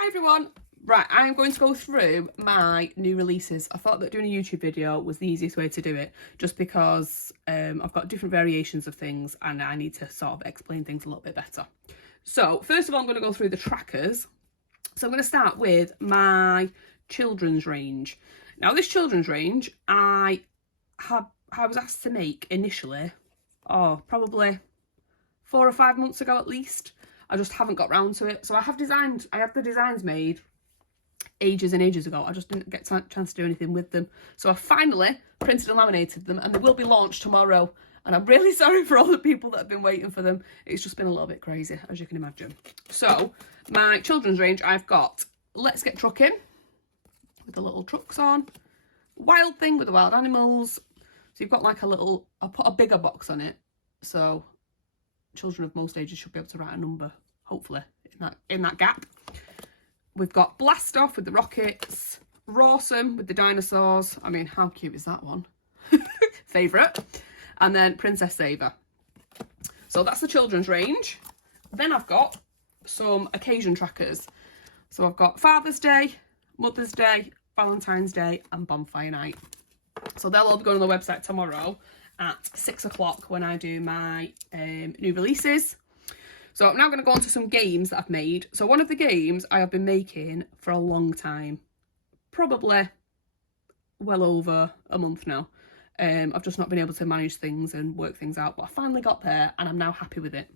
Hi everyone. Right, I'm going to go through my new releases. I thought that doing a YouTube video was the easiest way to do it, just because I've got different variations of things and I need to sort of explain things a little bit better. So first of all, I'm going to go through the trackers. So I'm going to start with my children's range. Now this children's range, I was asked to make initially, probably 4 or 5 months ago at least. I just haven't got round to it. So I have the designs made ages and ages ago. I just didn't get a chance to do anything with them. So I finally printed and laminated them and they will be launched tomorrow. And I'm really sorry for all the people that have been waiting for them. It's just been a little bit crazy, as you can imagine. So my children's range, I've got Let's Get Trucking with the little trucks on. Wild Thing with the wild animals. So you've got like I'll put a bigger box on it. So children of most ages should be able to write a number, hopefully, in that gap. We've got Blast Off with the rockets, Rawsome with the dinosaurs. I mean, how cute is that one? Favourite. And then Princess Saver. So that's the children's range. Then I've got some occasion trackers. So I've got Father's Day, Mother's Day, Valentine's Day and Bonfire Night. So they'll all be going on the website tomorrow at 6 o'clock when I do my new releases. So I'm now going to go on to some games that I've made. So one of the games I have been making for a long time, probably well over a month now. I've just not been able to manage things and work things out, but I finally got there and I'm now happy with it.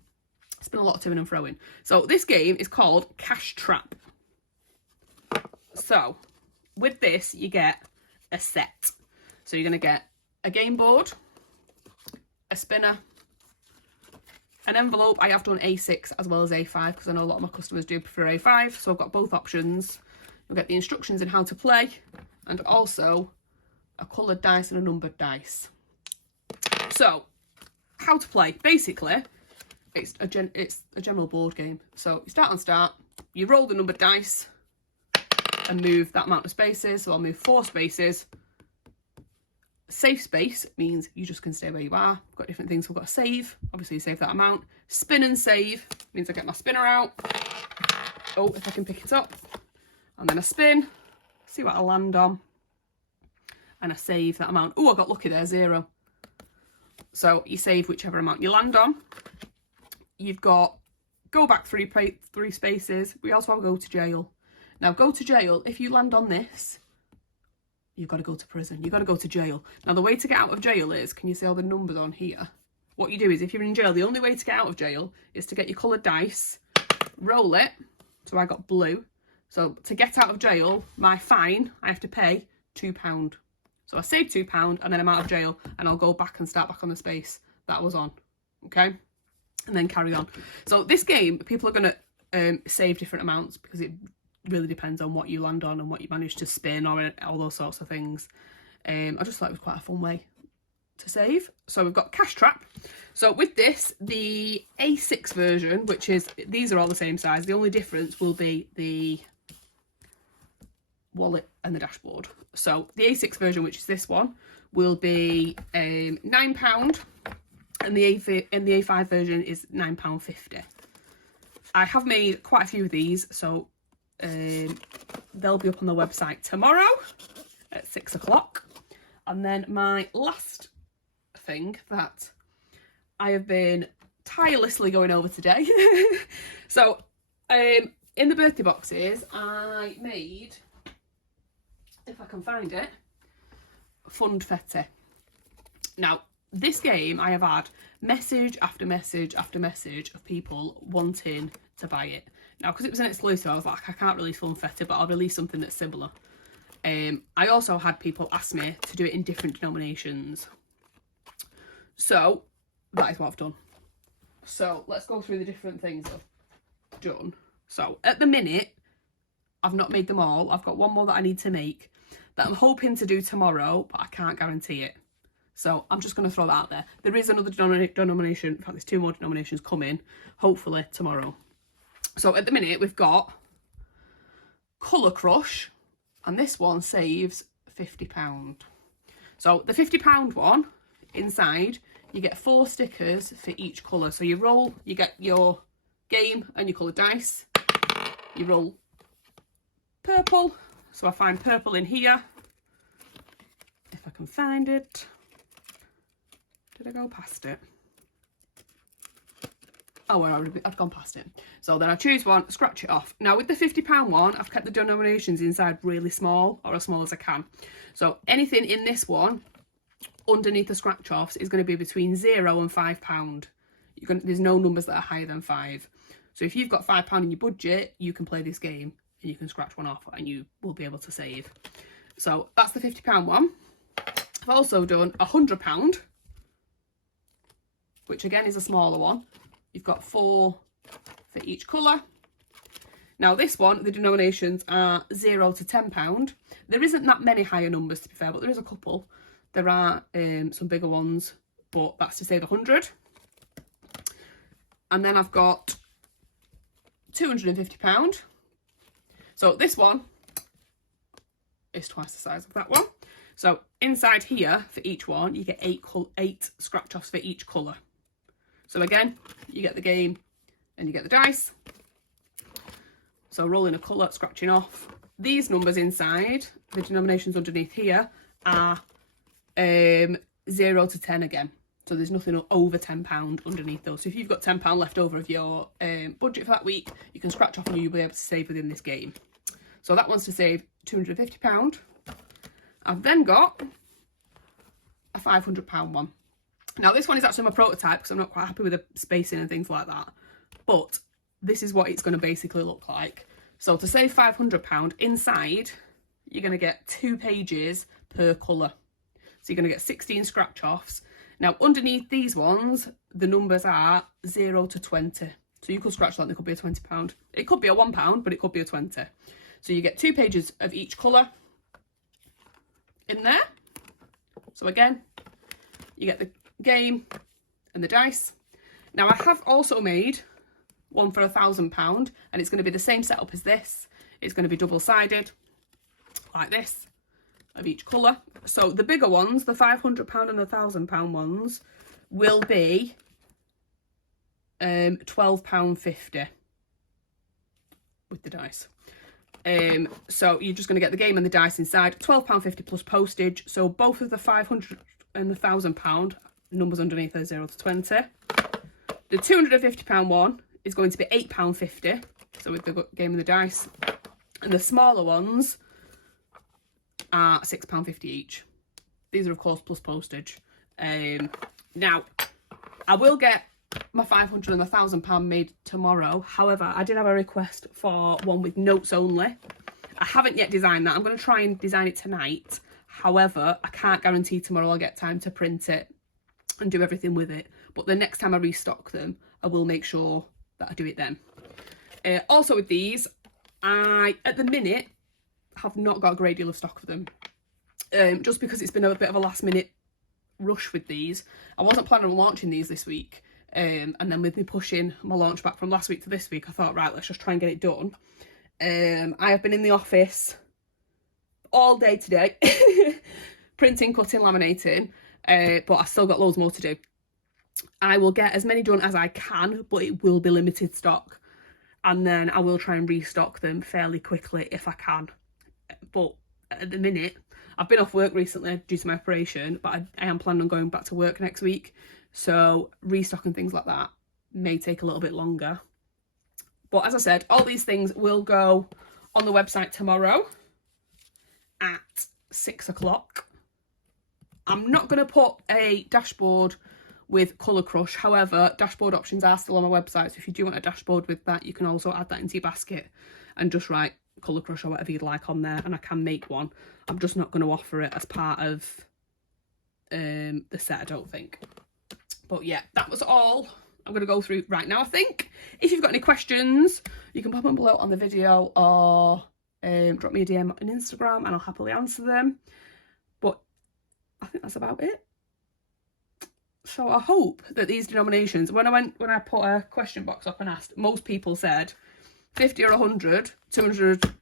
It's been a lot of toing and froing. So this game is called Cash Trap. So with this, you get a set. So you're going to get a game board, a spinner, an envelope. I have done A6 as well as A5 because I know a lot of my customers do prefer A5, so I've got both options. You'll get the instructions in how to play and also a coloured dice and a numbered dice. So how to play, basically it's a general board game. So you start on start, you roll the numbered dice and move that amount of spaces. So I'll move 4 spaces. Safe space means you just can stay where you are. We've got different things. We've got a save. Obviously, you save that amount. Spin and save means I get my spinner out. Oh, if I can pick it up. And then I spin. See what I land on. And I save that amount. Oh, I got lucky there, 0. So you save whichever amount you land on. You've got go back 3 spaces. We also have go to jail. Now, go to jail, if you land on this, you've got to go to prison. You've got to go to jail. Now, the way to get out of jail is, can you see all the numbers on here? What you do is, if you're in jail, the only way to get out of jail is to get your coloured dice, roll it. So I got blue. So to get out of jail, my fine, I have to pay £2. So I save £2 and then I'm out of jail and I'll go back and start back on the space that I was on. Okay? And then carry on. So this game, people are going to save different amounts because it really depends on what you land on and what you manage to spin or all those sorts of things. I just thought it was quite a fun way to save. So we've got Cash Trap. So with this, the A6 version, which is, these are all the same size. The only difference will be the wallet and the dashboard. So the A6 version, which is this one, will be £9 and the A5 version is £9.50. I have made quite a few of these, so they'll be up on the website tomorrow at 6 o'clock. And then my last thing that I have been tirelessly going over today. So in the birthday boxes, I made, if I can find it, Fundfetti. Now, this game, I have had message after message after message of people wanting to buy it. Now, because it was an exclusive, I was like, I can't release Funfetti, but I'll release something that's similar. I also had people ask me to do it in different denominations. So, that is what I've done. So, let's go through the different things I've done. So, at the minute, I've not made them all. I've got one more that I need to make that I'm hoping to do tomorrow, but I can't guarantee it. So I'm just going to throw that out there. There is another denomination. In fact, there's 2 more denominations coming, hopefully tomorrow. So at the minute, we've got Colour Crush, and this one saves £50. So the £50 one, inside, you get 4 stickers for each colour. So you roll, you get your game and your coloured dice. You roll purple. So I find purple in here, if I can find it. Did I go past it? Oh, well, I'd gone past it. So then I choose one, scratch it off. Now with the £50 one, I've kept the denominations inside really small, or as small as I can. So anything in this one, underneath the scratch offs, is going to be between £0 and £5. There's no numbers that are higher than 5. So if you've got £5 in your budget, you can play this game and you can scratch one off and you will be able to save. So that's the £50 one. I've also done £100, which again is a smaller one. You've got 4 for each colour. Now this one, the denominations are £0 to £10. There isn't that many higher numbers, to be fair, but there is a couple. There are some bigger ones, but that's to save 100. And then I've got £250. So this one is twice the size of that one. So inside here, for each one, you get 8 scratch-offs for each colour. So again, you get the game and you get the dice. So rolling a colour, scratching off. These numbers inside, the denominations underneath here, are 0 to 10 again. So there's nothing over £10 underneath those. So if you've got £10 left over of your budget for that week, you can scratch off and you'll be able to save within this game. So that one's to save £250. I've then got a £500 one. Now this one is actually my prototype because I'm not quite happy with the spacing and things like that. But this is what it's going to basically look like. So to save £500, inside you're going to get 2 pages per colour. So you're going to get 16 scratch offs. Now underneath these ones, the numbers are 0 to 20. So you could scratch that and it could be a £20. It could be a £1, but it could be a 20. So you get 2 pages of each colour in there. So again, you get the game and the dice. Now I have also made one for £1,000 and it's going to be the same setup as this. It's going to be double-sided like this of each colour. So the bigger ones, the £500 and the £1,000 ones, will be £12.50 with the dice. So you're just going to get the game and the dice inside, £12.50 plus postage. So both of the £500 and the £1,000 numbers underneath are 0 to 20. The £250 one is going to be £8.50, so with the game and the dice. And the smaller ones are £6.50 each. These are of course plus postage. Now I will get my £500 and the £1,000 made tomorrow. However, I did have a request for one with notes only. I haven't yet designed that. I'm going to try and design it tonight. However, I can't guarantee tomorrow I'll get time to print it and do everything with it. But the next time I restock them, I will make sure that I do it then. Also with these, I, at the minute, have not got a great deal of stock of them. Just because it's been a bit of a last minute rush with these. I wasn't planning on launching these this week. And then with me pushing my launch back from last week to this week, I thought, right, let's just try and get it done. I have been in the office all day today, printing, cutting, laminating, but I've still got loads more to do. I will get as many done as I can, but it will be limited stock. And then I will try and restock them fairly quickly if I can. But at the minute, I've been off work recently due to my operation, but I am planning on going back to work next week. So restocking things like that may take a little bit longer. But as I said, all these things will go on the website tomorrow at 6 o'clock. I'm not going to put a dashboard with Colour Crush. However, dashboard options are still on my website. So if you do want a dashboard with that, you can also add that into your basket and just write Colour Crush or whatever you'd like on there. And I can make one. I'm just not going to offer it as part of the set, I don't think. But yeah, that was all I'm going to go through right now, I think. If you've got any questions, you can pop them below on the video or drop me a DM on Instagram and I'll happily answer them. But I think that's about it. So I hope that these denominations, when I put a question box up and asked, most people said 50 or 100, 200,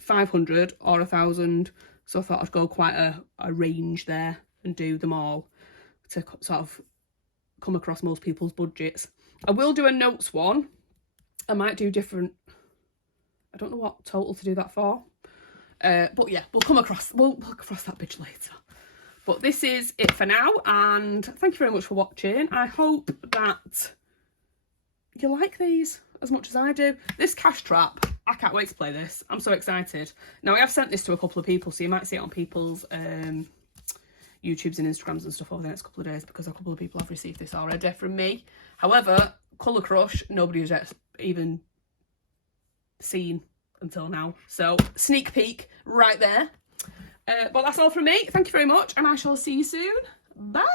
500 or 1,000. So I thought I'd go quite a range there and do them all to sort of come across most people's budgets. I will do a notes one. I might do different, I don't know what total to do that for, But yeah, we'll come across that bitch later. But this is it for now, and thank you very much for watching. I hope that you like these as much as I do. This cash trap, I can't wait to play this. I'm so excited. Now, I have sent this to a couple of people, so you might see it on people's YouTubes and Instagrams and stuff over the next couple of days, because a couple of people have received this already from me. However, Colour Crush, nobody has yet even seen until now. So, sneak peek right there. But that's all from me. Thank you very much, and I shall see you soon. Bye!